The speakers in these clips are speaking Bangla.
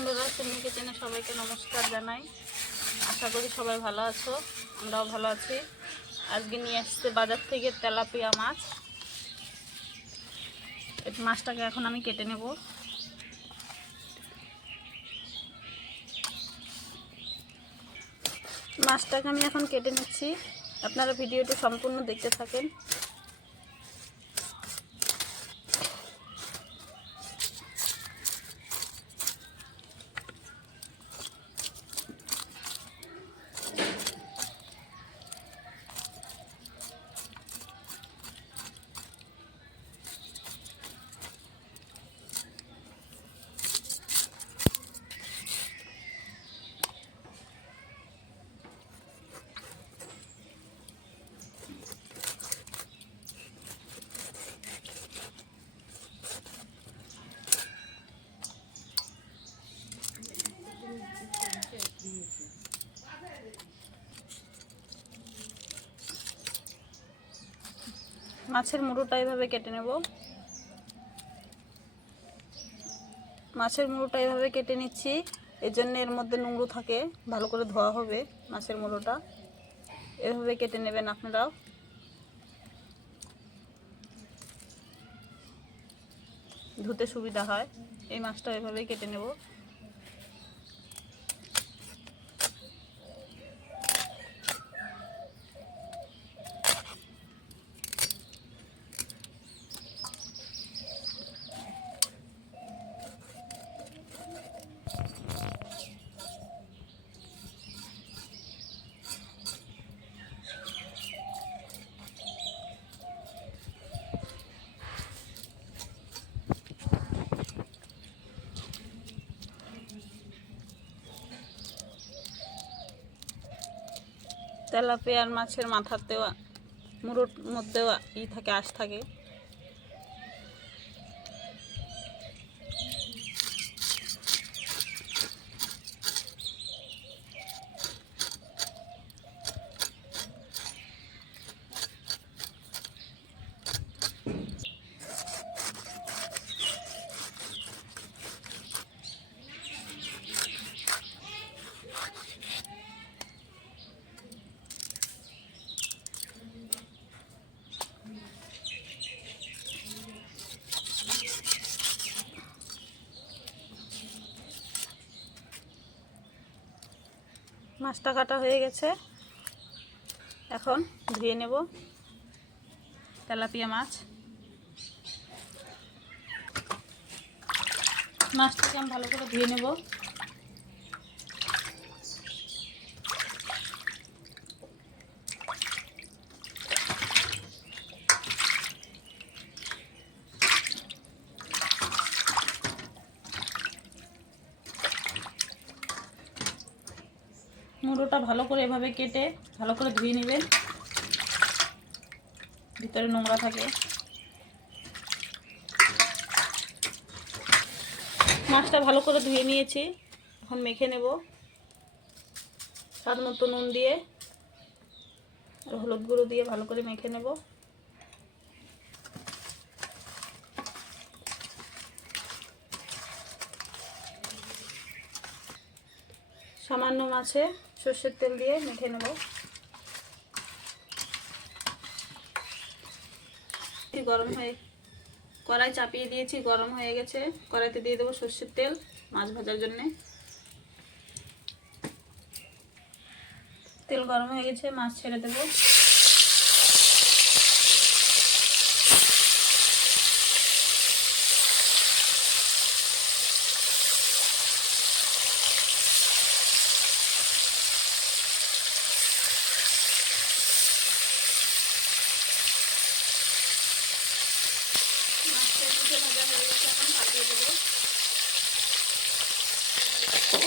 বন্ধুরা, সিমি কিচেনে সবাইকে নমস্কার জানাই। আশা করি সবাই ভালো আছো, আমরাও ভালো আছি। আজকে নিয়ে আসছে বাজার থেকে তেলাপিয়া মাছ। এই মাছটাকে এখন আমি কেটে নেব। মাছটাকে আমি এখন কেটে নিচ্ছি, আপনারা ভিডিওটি সম্পূর্ণ দেখতে থাকেন। মাছের মুড়োটা এইভাবে কেটে নেব। মাছের মুড়োটা এইভাবে কেটে নিচ্ছি, এর জন্য এর মধ্যে নোংরা থাকে, ভালো করে ধোয়া হবে। মাছের মুড়োটা এভাবে কেটে নেবেন আপনারাও। ধুতে সুবিধা হয়। এই মাছটা এভাবেই কেটে নেব। তেলাপিয়ার মাছের মাথাতেও মুড়োর মধ্যেও থাকে, আঁশ থাকে। মাছটা কাটা হয়ে গেছে, এখন ধুয়ে নেব তেলাপিয়া মাছ। মাছটাকে আমি ভালো করে ধুয়ে নেব। মুড়োটা ভালো করে এভাবে কেটে ভালো করে ধুয়ে নেবেন, ভিতরে নোংরা থাকে। মাছটা ভালো করে ধুয়ে নিয়েছি, এখন মেখে নেব স্বাদ মতো নুন দিয়ে আর হলুদ গুঁড়ো দিয়ে ভালো করে মেখে নেব। সামান্য মাছে সর্ষের তেল দিয়ে মেখে নেব। গরম হয়ে কড়াই চাপিয়ে দিয়েছি, গরম হয়ে গেছে। কড়াইতে দিয়ে দেবো সর্ষের তেল মাছ ভাজার জন্যে। তেল গরম হয়ে গেছে, মাছ ছেড়ে দেবো। ভাজা হয়ে গেছে, এখন পাঠিয়ে দেবো।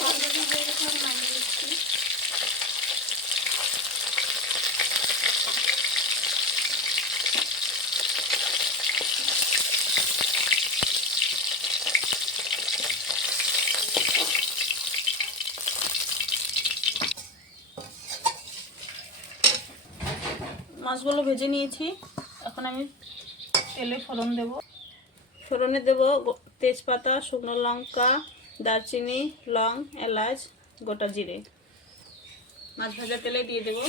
অলরেডি হয়ে গেছে, আমি নামিয়ে দিচ্ছি। মাছগুলো ভেজে নিয়েছি, এখন আমি তেলে ফোড়ন দেব। ফোড়নে দেব তেজপাতা, শুকনো লঙ্কা, দারচিনি, লং, এলাচ, গোটা জিরে। মাছ ভাজা তেলে দিয়ে দেবো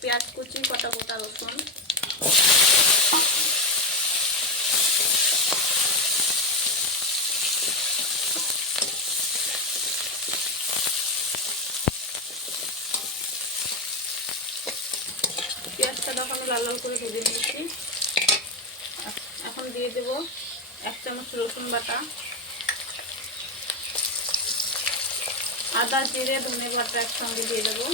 পেঁয়াজ কুচি, কটা গোটা রসুন, পেঁয়াজটা তখন লাল লাল করে ভেজে নিয়েছি। এখন দিয়ে দেব 1 চামচ রসুন বাটা, আদা, জিরে, ধনে বাটা একসঙ্গে দিয়ে দেবো।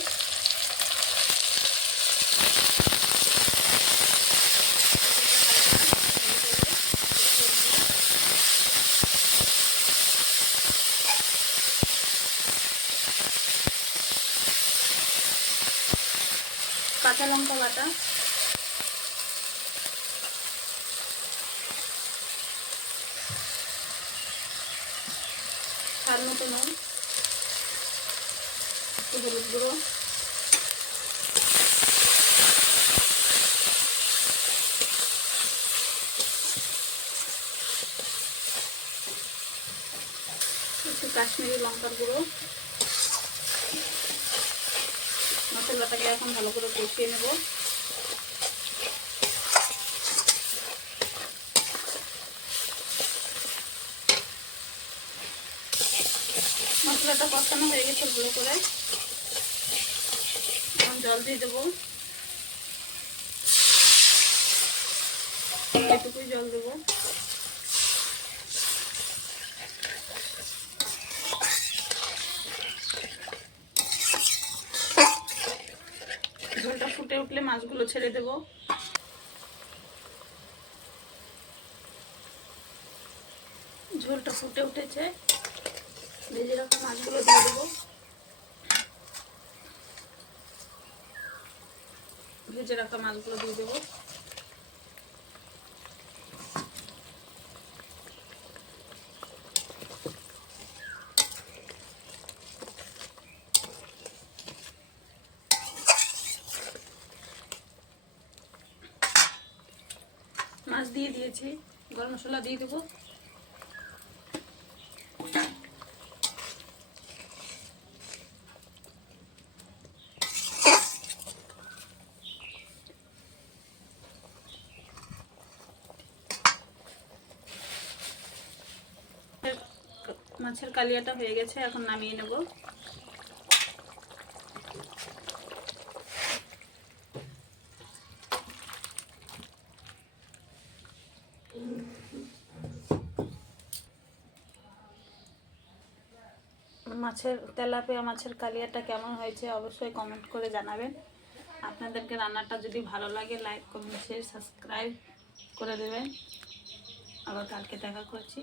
কাঁচা লঙ্কা বাটা, স্বাদ মতো নুন, একটু হলুদ গুঁড়ো, একটু কাশ্মীরি লঙ্কার গুঁড়ো। মশলাটাকে এখন ভালো করে কষিয়ে নেব। মশলাটা কষানো হয়ে গেছে ভালো করে, এখন জল দিয়ে দেবো, এটুকুই জল দেবো। ঝোলটা ফুটে উঠলে মাছগুলো ছেড়ে দেব। ঝোলটা ফুটে উঠেছে, ভেজে রাখা মাছগুলো দিয়ে দেবো। ভেজে রাখা মাছগুলো দিয়ে দেবো। মাছ দিয়ে দিয়েছি, গরম মশলা দিয়ে দেবো। মাছের কালিয়াটা হয়ে গেছে, এখন নামিয়ে নেব। তেলাপিয়া মাছের কালিয়াটা কেমন হয়েছে অবশ্যই কমেন্ট করে জানাবেন। আপনাদেরকে রান্নাটা যদি ভালো লাগে লাইক, কমেন্ট, শেয়ার, সাবস্ক্রাইব করে দেবেন। আবার কালকে দেখা করছি।